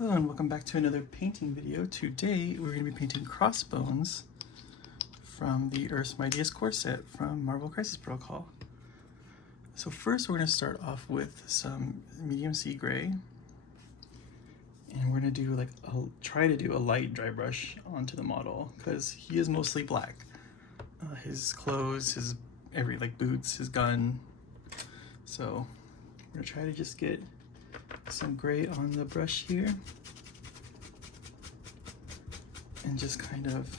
Hello and welcome back to another painting video. Today we're going to be painting Crossbones from the Earth's Mightiest core set from Marvel Crisis Protocol. So first we're going to start off with some medium sea gray, and we're going to do try to do a light dry brush onto the model because he is mostly black. His clothes, his boots, his gun. So we're going to try to just get some gray on the brush here and just kind of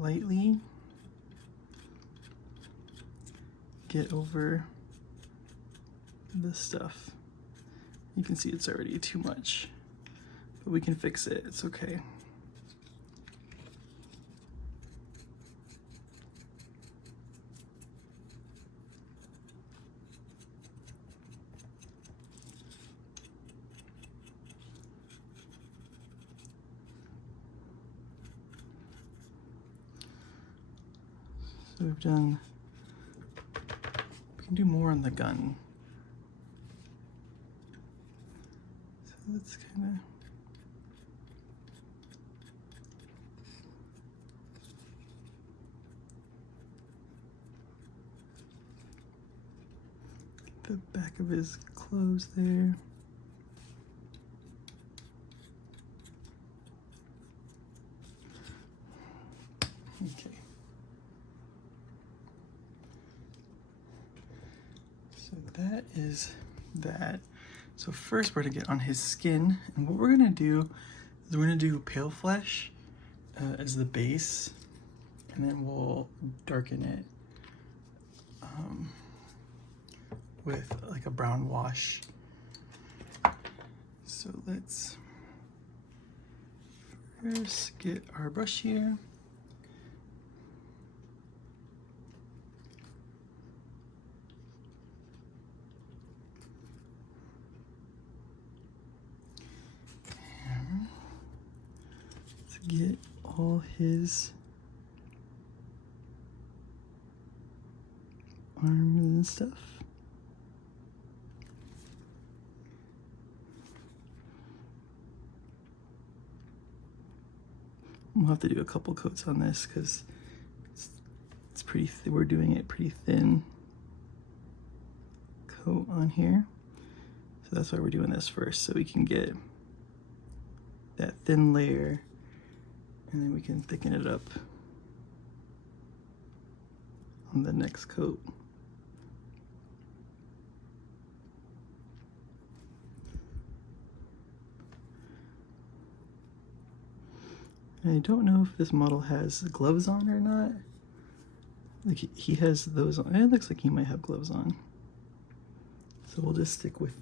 lightly get over the stuff. You can see it's already too much, but we can fix it. It's okay. So we can do more on the gun. So let's kind of the back of his clothes there. Okay. So that is that. So first we're gonna get on his skin, and what we're gonna do is we're gonna do pale flesh as the base, and then we'll darken it with like a brown wash. So let's first get our brush here. Get all his arms and stuff. We'll have to do a couple coats on this because it's pretty. We're doing it pretty thin coat on here, so that's why we're doing this first, so we can get that thin layer. And then we can thicken it up on the next coat. And I don't know if this model has gloves on or not. Like he has those on. It looks like he might have gloves on. So we'll just stick with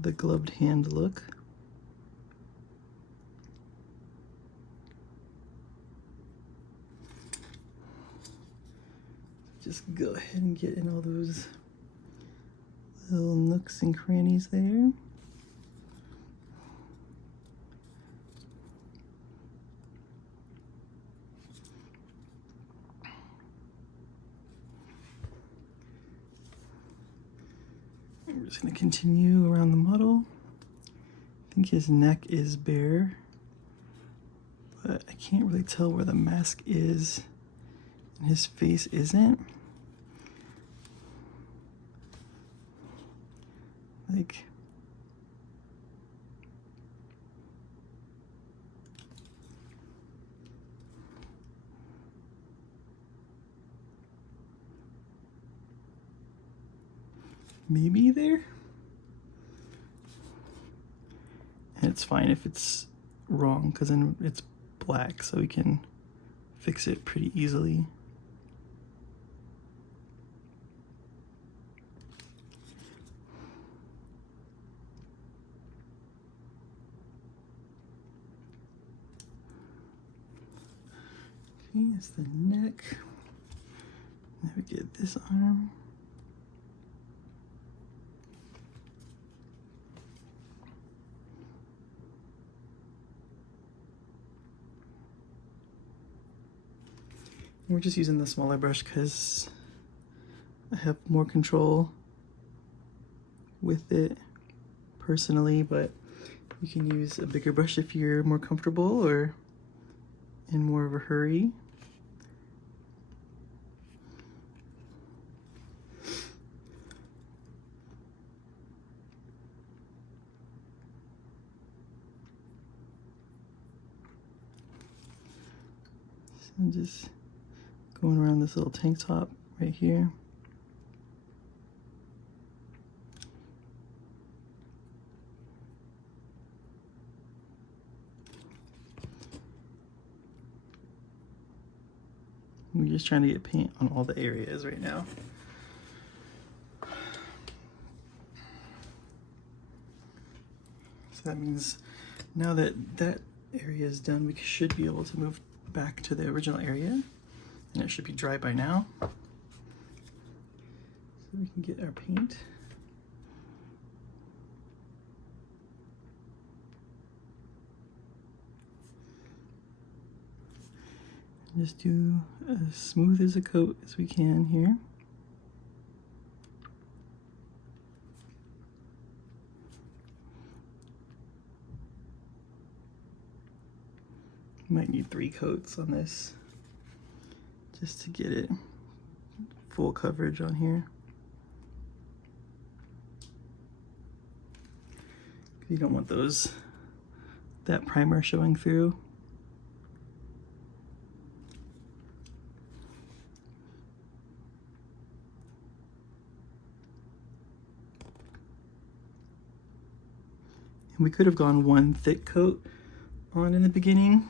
the gloved hand look. Just go ahead and get in all those little nooks and crannies there. And we're just going to continue around the model. I think his neck is bare, but I can't really tell where the mask is and his face isn't. Like, maybe there? And it's fine if it's wrong, because then it's black, so we can fix it pretty easily. It's the neck. Then we get this arm. We're just using the smaller brush because I have more control with it. personally, but you can use a bigger brush if you're more comfortable or in more of a hurry. So I'm just going around this little tank top right here. We're just trying to get paint on all the areas right now. So that means now that that area is done, we should be able to move back to the original area, and it should be dry by now. So we can get our paint. Just do as smooth as a coat as we can here. Might need 3 coats on this just to get it full coverage on here. You don't want that primer showing through. And we could have gone 1 thick coat on in the beginning,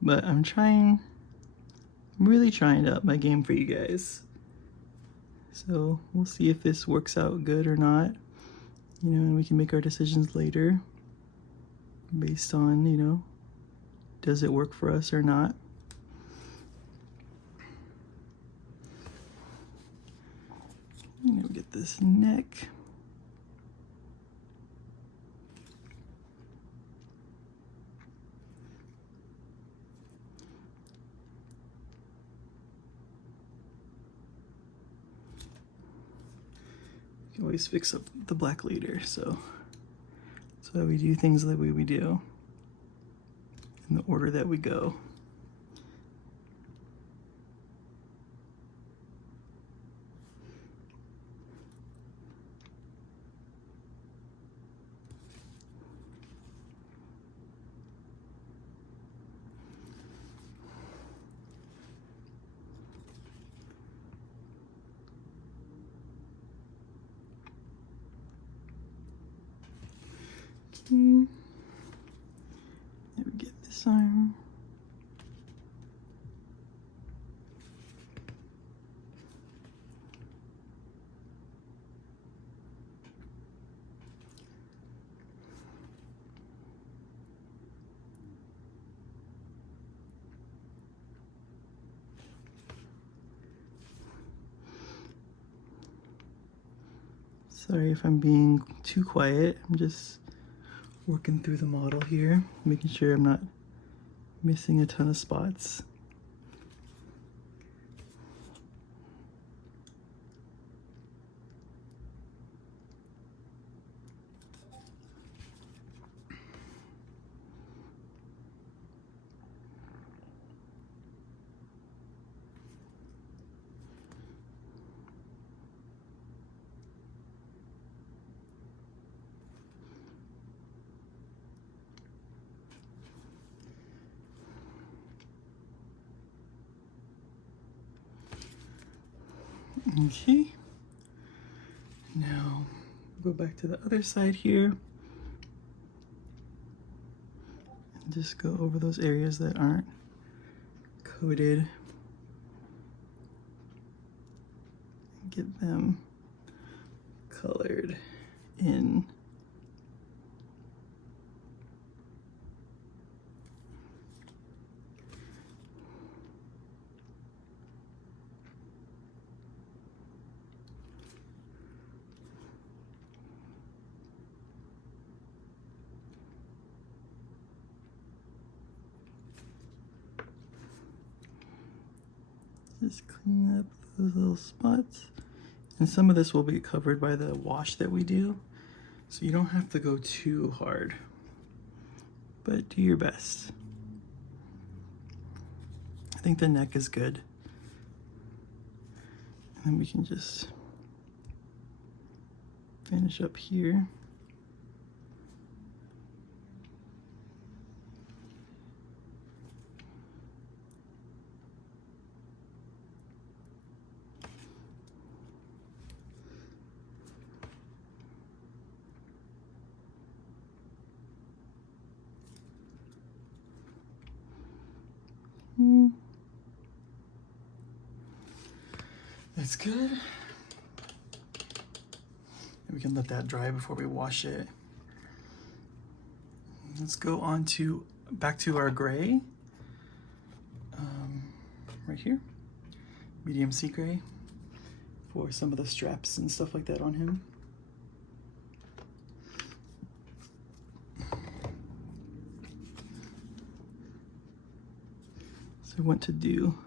but I'm really trying to up my game for you guys. So we'll see if this works out good or not, you know, and we can make our decisions later based on, you know, does it work for us or not. I'm gonna get this neck. Always fix up the black later, so that's why we do things the way we do, in the order that we go. There we get this arm. Sorry if I'm being too quiet. I'm just working through the model here, making sure I'm not missing a ton of spots. Okay, now go back to the other side here and just go over those areas that aren't coated. Get them colored in. Just clean up those little spots. And some of this will be covered by the wash that we do. So you don't have to go too hard, but do your best. I think the neck is good. And then we can just finish up here. That's good. And we can let that dry before we wash it. Let's go on to back to our gray. Right here, medium sea gray for some of the straps and stuff like that on him. So I want to do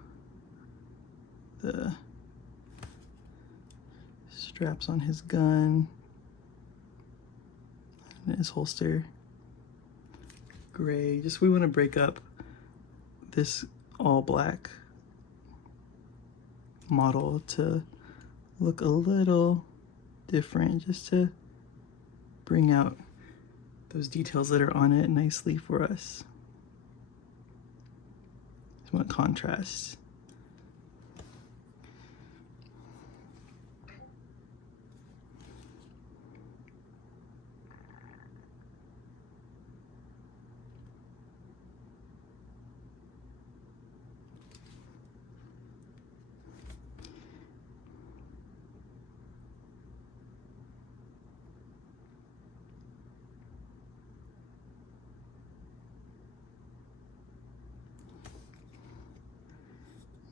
the straps on his gun and his holster. Gray, just we want to break up this all black model to look a little different, just to bring out those details that are on it nicely for us. Just want contrast.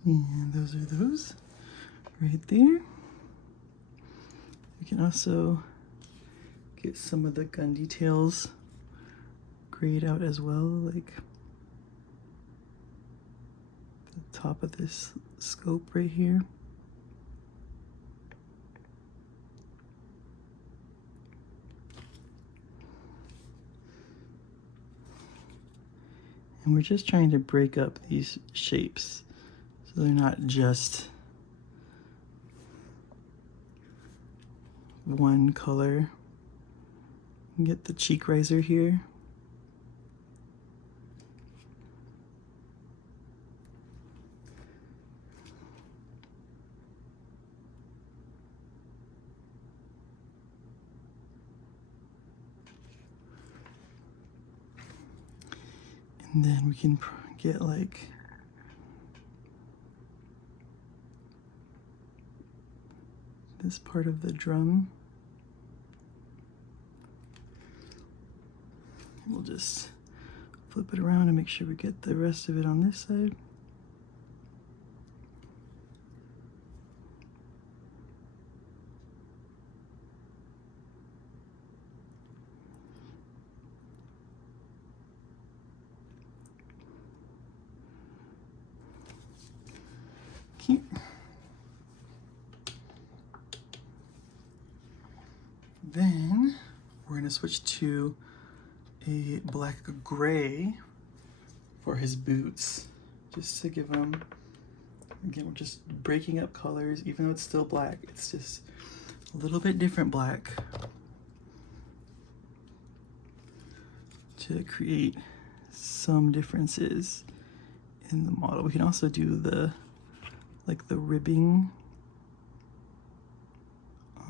And those are those right there. We can also get some of the gun details grayed out as well, like the top of this scope right here. And we're just trying to break up these shapes so they're not just one color. Get the cheek riser here. And then we can get like this part of the drum. And we'll just flip it around and make sure we get the rest of it on this side. Okay. Then we're going to switch to a black gray for his boots, just to give him, again, we're just breaking up colors. Even though it's still black, it's just a little bit different black to create some differences in the model. We can also do the ribbing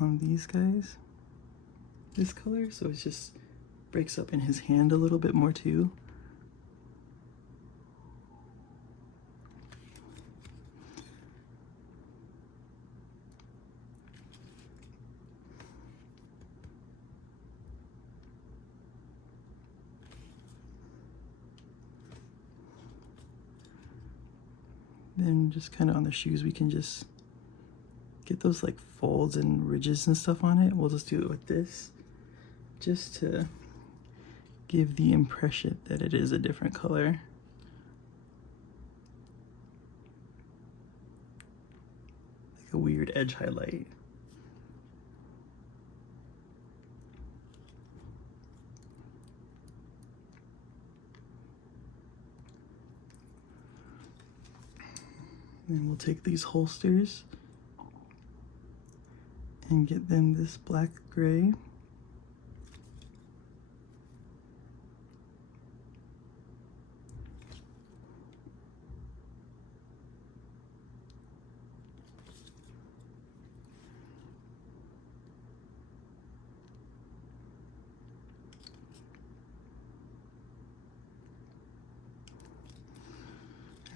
on these guys this color, so it just breaks up in his hand a little bit more too. Then just kind of on the shoes, we can just get those like folds and ridges and stuff on it. We'll just do it with this, just to give the impression that it is a different color. Like a weird edge highlight. And then we'll take these holsters and get them this black gray.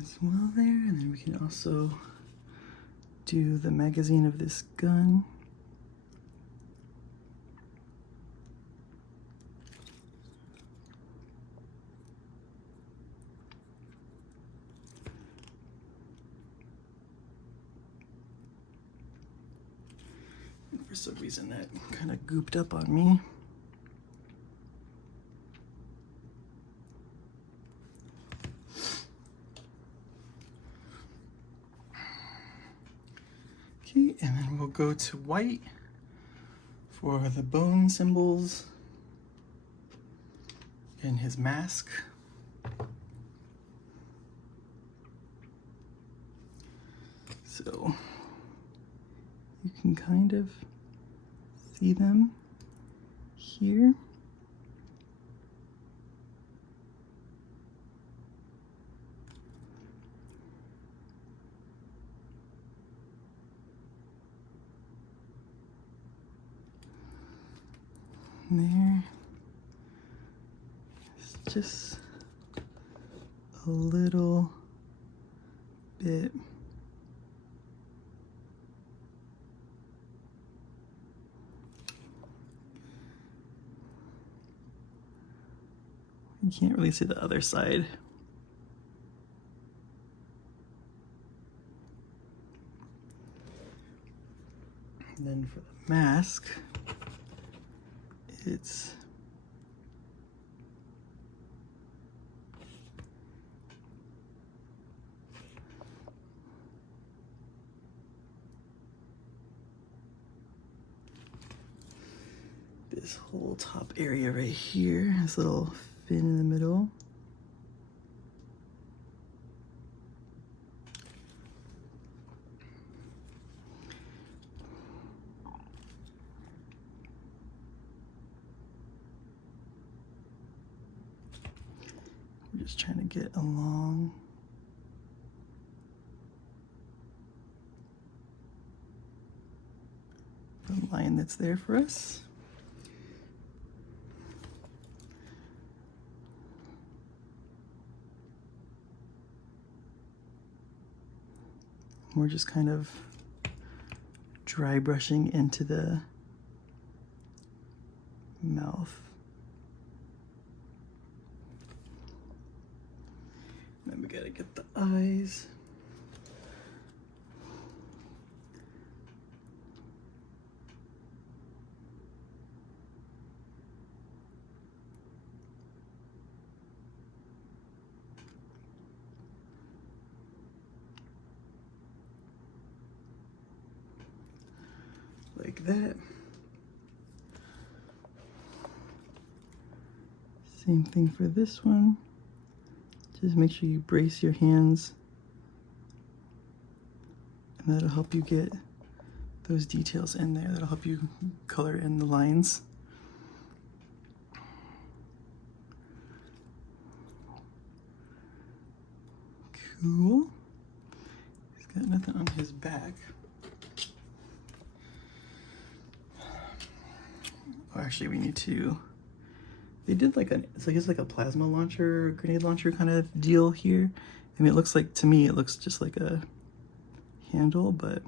As well there, and then we can also do the magazine of this gun. And for some reason that kind of gooped up on me. Okay, and then we'll go to white for the bone symbols and his mask. So you can kind of see them here. There, it's just a little bit. You can't really see the other side. And then for the mask, it's this whole top area right here, this little fin in the middle. We're just trying to get along. The line that's there for us. We're just kind of dry brushing into the mouth. Then we gotta get the eyes. Like that. Same thing for this one. Just make sure you brace your hands, and that'll help you get those details in there. That'll help you color in the lines. Cool. He's got nothing on his back. Oh, actually, we need to. They did like it's like a plasma launcher, grenade launcher kind of deal here. I mean, it looks like, to me, it looks just like a handle, but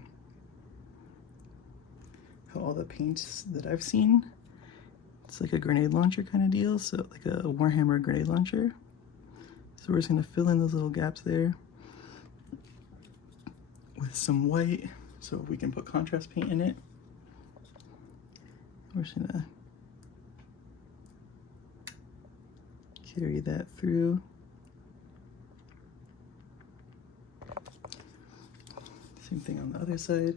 for all the paints that I've seen, it's like a grenade launcher kind of deal. So like a Warhammer grenade launcher. So we're just gonna fill in those little gaps there with some white, so we can put contrast paint in it. We're just gonna carry that through. Same thing on the other side.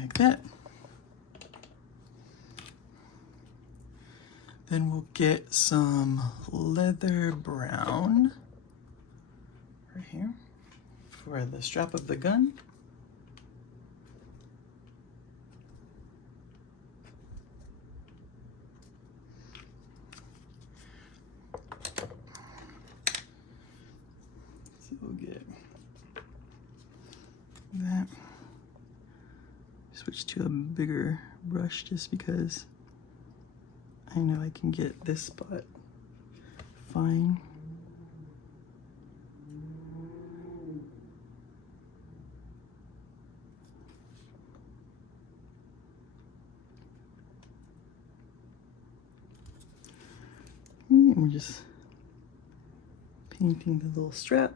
like that. Then we'll get some leather brown right here for the strap of the gun. So we'll get that. Switch to a bigger brush just because I know I can get this spot fine. And we're just painting the little strap.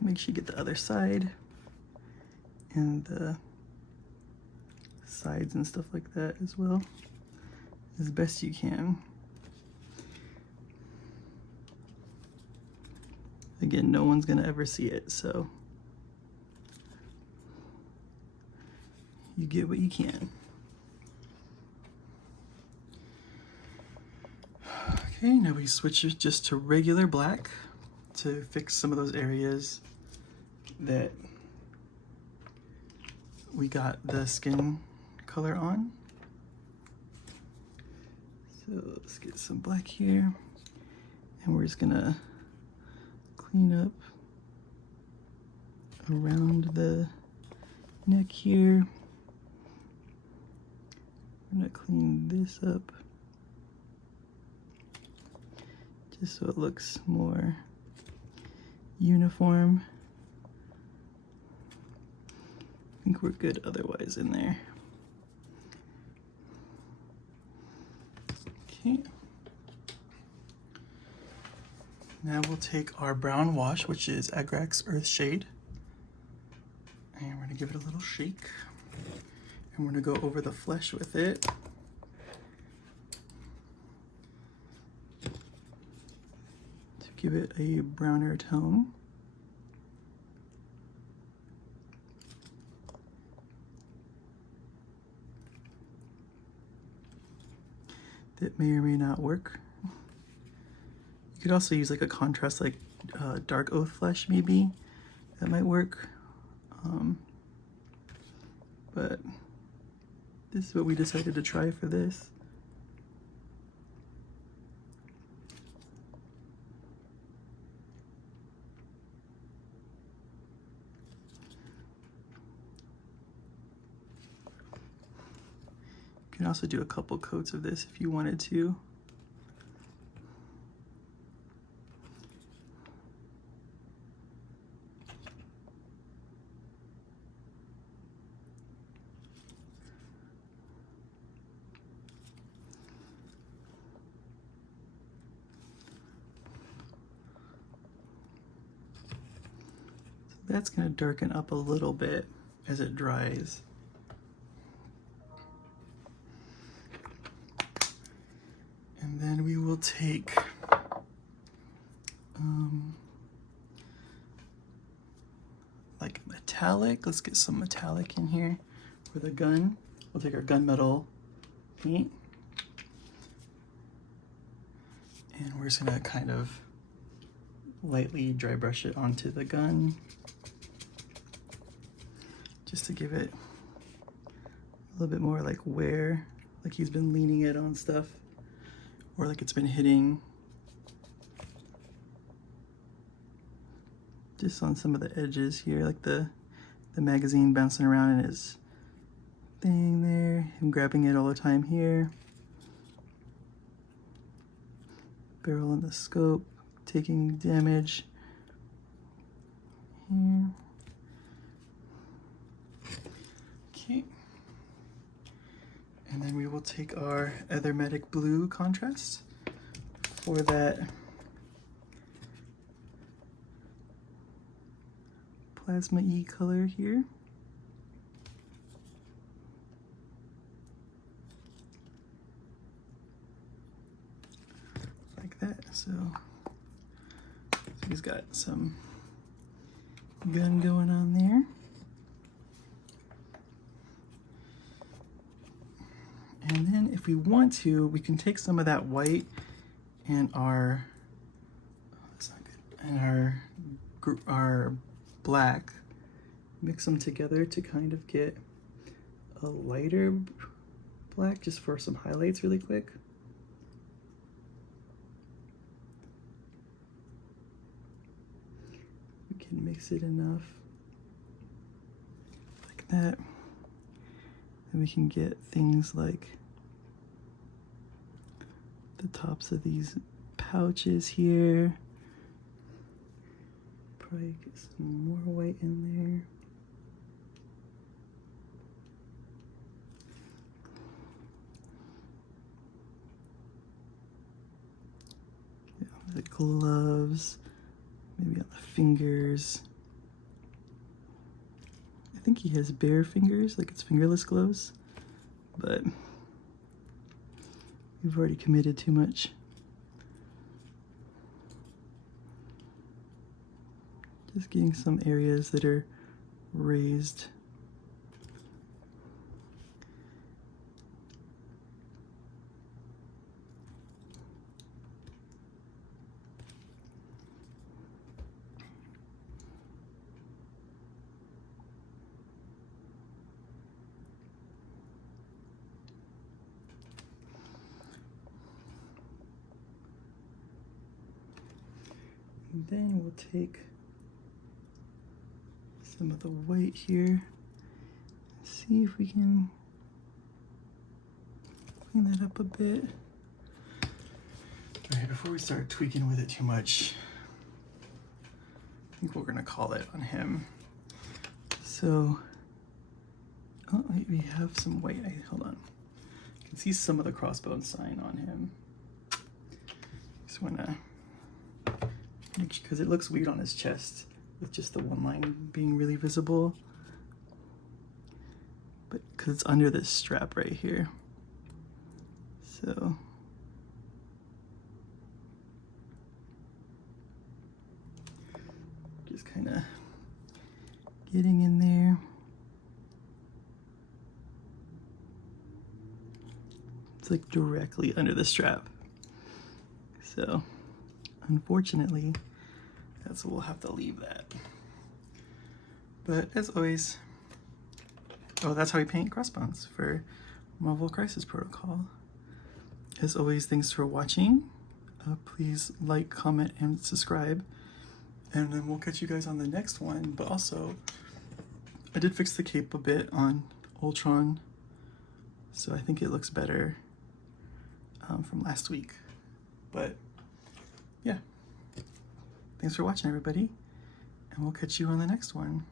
Make sure you get the other side and the sides and stuff like that as well, as best you can. Again, no one's gonna ever see it, so you get what you can. Okay, now we switch it just to regular black to fix some of those areas that we got the skin color on. So let's get some black here, and we're just gonna clean up around the neck here. I'm gonna clean this up just so it looks more uniform. I think we're good otherwise in there. Okay. Now we'll take our brown wash, which is Agrax Earth Shade, and we're gonna give it a little shake. And we're gonna go over the flesh with it. To give it a browner tone. That may or may not work. You could also use like a contrast, like dark oath flesh maybe. That might work. But this is what we decided to try for this. You can also do a couple coats of this if you wanted to. That's going to darken up a little bit as it dries. And then we will take like metallic. Let's get some metallic in here for the gun. We'll take our gunmetal paint. And we're just going to kind of lightly dry brush it onto the gun, just to give it a little bit more like wear, like he's been leaning it on stuff, or like it's been hitting just on some of the edges here, like the magazine bouncing around in his thing there, him grabbing it all the time here, barrel in the scope, taking damage here. Okay. And then we will take our Ethermetic Blue contrast for that plasma-y color here. Like that. So he's got some gun going on there. And then if we want to, we can take some of that white and our, oh, that's not good, and our black, mix them together to kind of get a lighter black, just for some highlights really quick. We can mix it enough like that. And we can get things like the tops of these pouches here. Probably get some more white in there. Yeah, the gloves, maybe on the fingers. I think he has bare fingers, like it's fingerless gloves, but we've already committed too much. Just getting some areas that are raised. And then we'll take some of the white here, see if we can clean that up a bit. All right, before we start tweaking with it too much, I think we're gonna call it on him. So, oh wait, we have some white, hold on. You can see some of the Crossbones sign on him. Just wanna, because it looks weird on his chest with just the one line being really visible, but because it's under this strap right here. So just kind of getting in there. It's like directly under the strap. So unfortunately, that's we'll have to leave that. But as always, oh, that's how we paint Crossbones for Marvel Crisis Protocol. As always, thanks for watching. Please like, comment, and subscribe. And then we'll catch you guys on the next one. But also, I did fix the cape a bit on Ultron, so I think it looks better from last week. But yeah, thanks for watching, everybody, and we'll catch you on the next one.